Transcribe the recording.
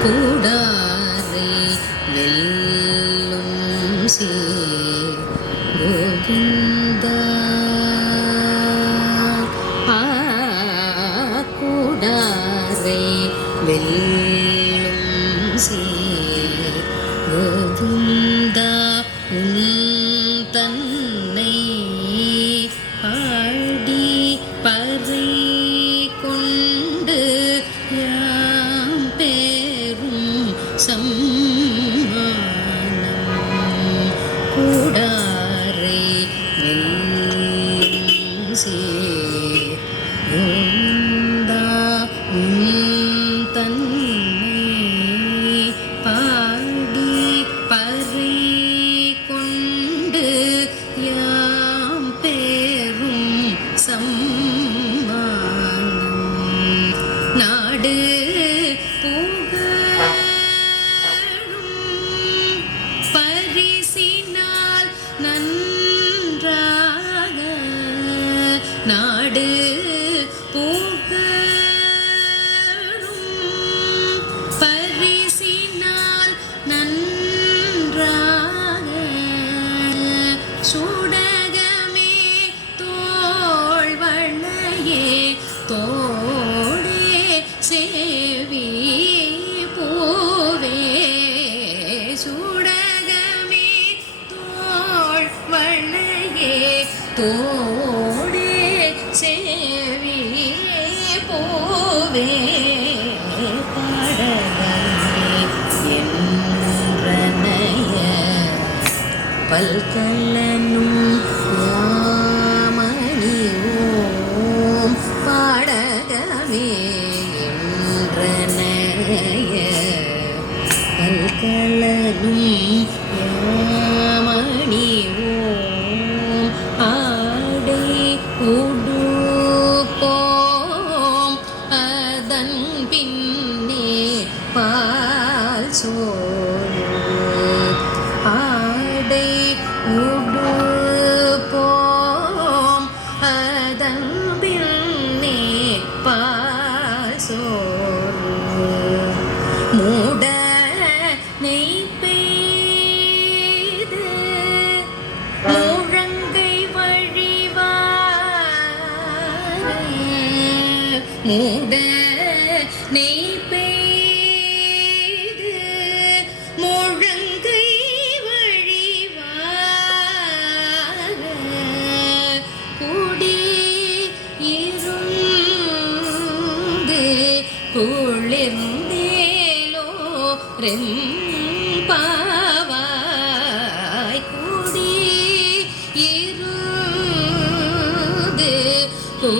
கூடாரே வெல்லும் சே கோவிந்தா ஆ, கூடாரை வெல்லும் சே கோவிந்தா உன் சம்மானம் கூடாரை வெல்லும் தன்னை பாடி பறை கொண்டு யாம் சம்மானம் நாடு பரிசினால் நன்றாக தோடே சேவி பூவே பல்கலனும் யாமணி ஓம் பாடகமே. சோறு ஆடை உடுப்போம். அதன் பின்னே பால் மூட நெய் பெய்து முழங்கை வழிவார. மூட நெய் பெய்து முழங்கை வழிவார குடி இருந்து குளிர்ந்தேலோ ரெம்பாவாய் குடி இருந்து குளிர்ந்தேலோ